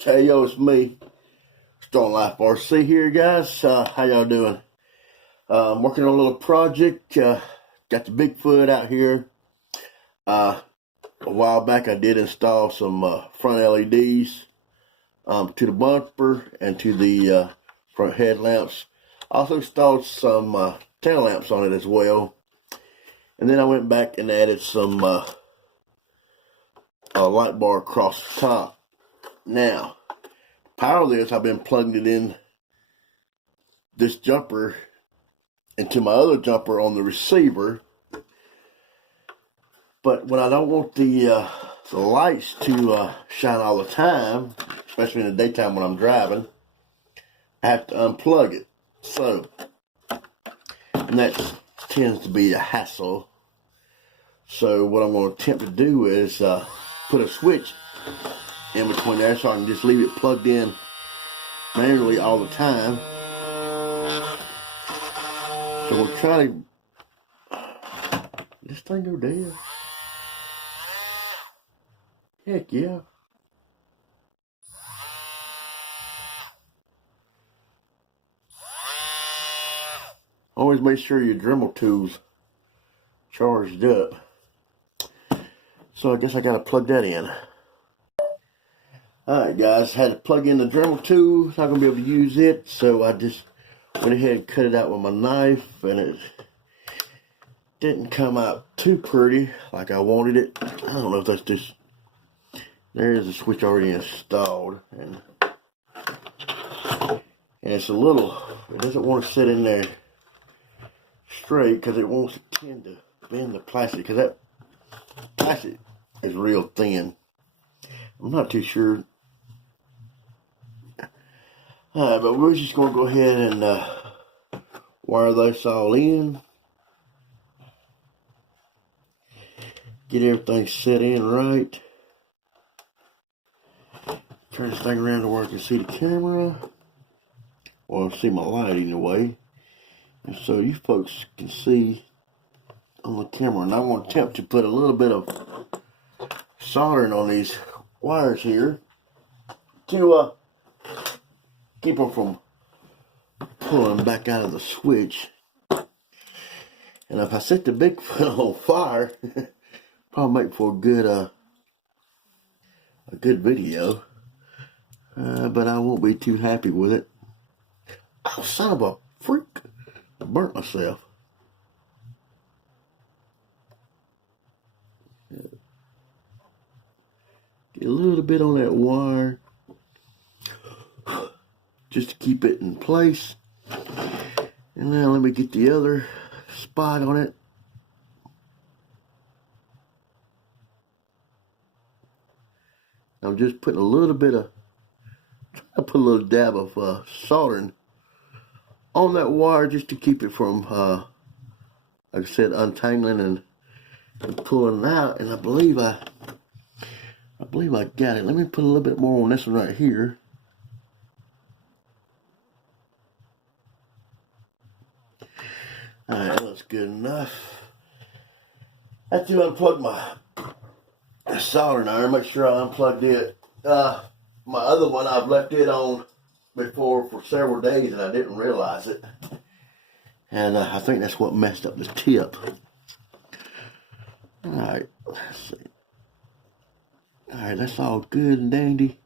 Hey, yo, it's me, Strong Life RC here, guys. How y'all doing? I'm working on a little project. Got the Big Foot out here. A while back, I did install some front LEDs to the bumper and to the front headlamps. Also installed some tail lamps on it as well. And then I went back and added some light bar across the top. Now, power this, I've been plugging it in this jumper into my other jumper on the receiver. But when I don't want the lights to shine all the time, especially in the daytime when I'm driving, I have to unplug it. So, and that tends to be a hassle. So what I'm going to attempt to do is put a switch in between there so I can just leave it plugged in manually all the time. So we'll try to... This thing go dead? Heck yeah. Always make sure your Dremel tool's charged up. So I guess I gotta plug that in. Alright guys, had to plug in the Dremel tool. Not gonna be able to use it, so I just went ahead and cut it out with my knife, and it didn't come out too pretty like I wanted it. I don't know if that's just... There's the switch already installed, and it's a little... It doesn't want to sit in there straight because it wants to tend to bend the plastic, because that plastic is real thin. I'm not too sure. Alright, but we're just going to go ahead and wire this all in. Get everything set in right. Turn this thing around to where I can see the camera. Or see my light anyway. And so you folks can see on the camera. And I'm going to attempt to put a little bit of soldering on these wires here to keep them from pulling back out of the switch. And if I set the Big Foot on fire, probably make for a good video. But I won't be too happy with it. Oh, son of a freak! I burnt myself. Get a little bit on that wire just to keep it in place. And now let me get the other spot on it. I'm just putting a little bit of, I put a little dab of soldering on that wire just to keep it from, like I said, untangling and pulling it out. And I believe I got it. Let me put a little bit more on this one right here. Alright, that looks good enough. I have to unplug my soldering iron, make sure I unplugged it. My other one, I've left it on before for several days and I didn't realize it. And I think that's what messed up the tip. Alright, let's see. Alright, that's all good and dandy.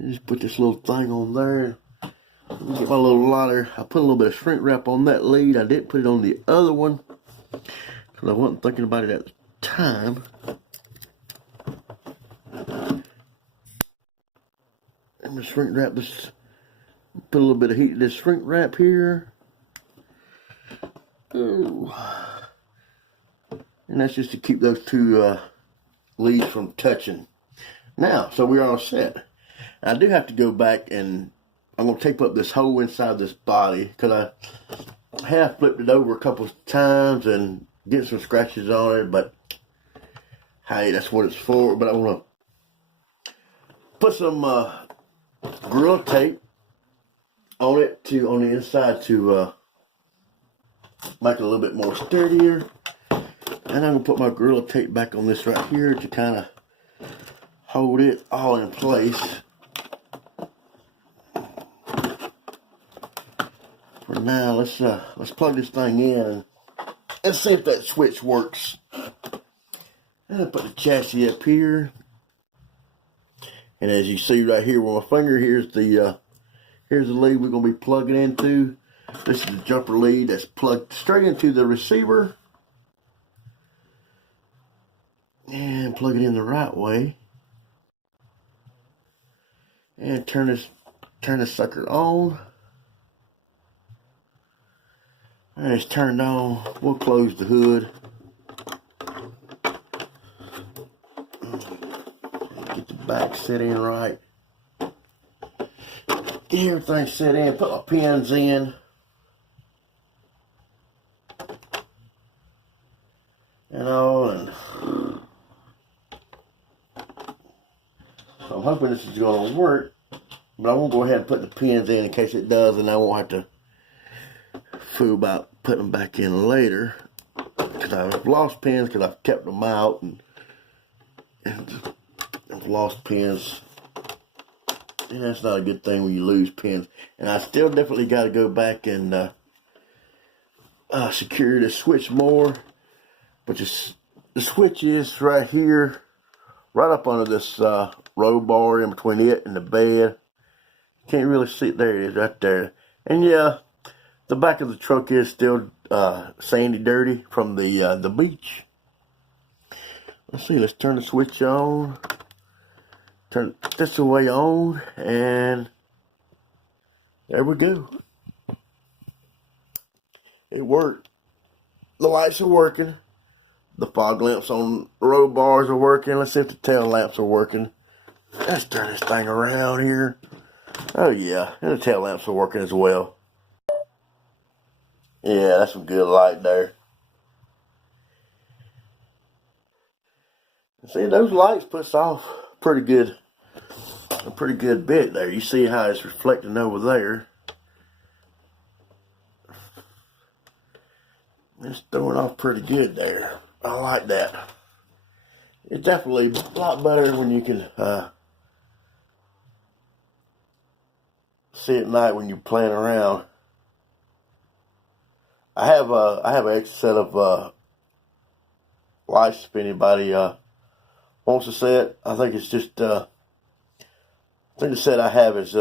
Just put this little thing on there. Let me get my little lighter. I put a little bit of shrink wrap on that lead. I didn't put it on the other one because I wasn't thinking about it at the time. I'm going to shrink wrap this. Put a little bit of heat to this shrink wrap here. Ooh. And that's just to keep those two leads from touching. Now, so we're all set. I do have to go back and I'm going to tape up this hole inside this body because I have flipped it over a couple of times and get some scratches on it, but hey, that's what it's for. But I want to put some Gorilla Tape on it on the inside to make it a little bit more sturdier. And I'm going to put my Gorilla Tape back on this right here to kind of hold it all in place. now let's plug this thing in and see if that switch works. And I put the chassis up here, and as you see right here with my finger, here's the lead we're gonna be plugging into. This is the jumper lead that's plugged straight into the receiver, and plug it in the right way, and turn this sucker on. And it's turned on. We'll close the hood. Get the back set in right. Get everything set in. Put my pins in. And all. And so I'm hoping this is going to work. But I won't go ahead and put the pins in case it does, and I won't have to fool about putting them back in later, because I've lost pins because I've kept them out, and I've lost pins, and that's not a good thing when you lose pins. And I still definitely got to go back and secure the switch more, but the switch is right here, right up under this roll bar in between it and the bed. Can't really see it. There it is right there. And yeah, the back of the truck is still sandy dirty from the beach. Let's see, let's turn the switch on. Turn this away on, and there we go. It worked. The lights are working. The fog lamps on the roll bars are working. Let's see if the tail lamps are working. Let's turn this thing around here. Oh yeah, and the tail lamps are working as well. Yeah, that's some good light there. See, those lights puts off a pretty good bit there. You see how it's reflecting over there. It's throwing off pretty good there. I like that. It's definitely a lot better when you can see at night when you're playing around. I have an extra set of lights if anybody wants a set. I think it's just I think the set I have is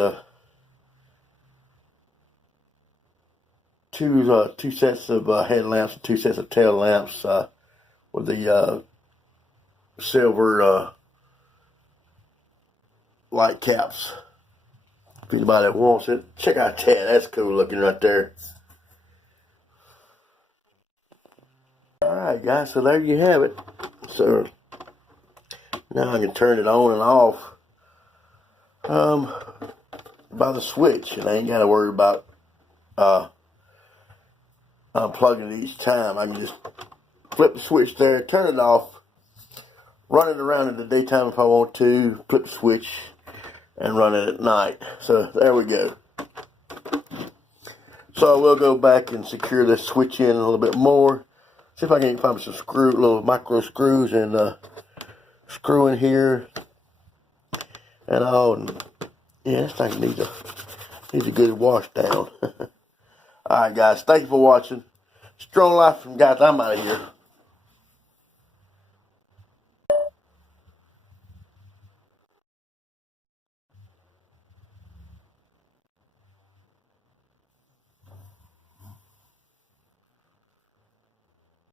two sets of headlamps and two sets of tail lamps with the silver light caps. If anybody that wants it, check out that. That's cool looking right there. Alright guys, so there you have it. So now I can turn it on and off by the switch, and I ain't got to worry about unplugging it each time. I can just flip the switch there, turn it off, run it around in the daytime if I want to, flip the switch, and run it at night. So there we go. So I will go back and secure this switch in a little bit more. See if I can find some little micro screws, and screw in here and all. And yeah, this thing needs a good wash down. Alright guys, thank you for watching. Strong life from guys. I'm out of here.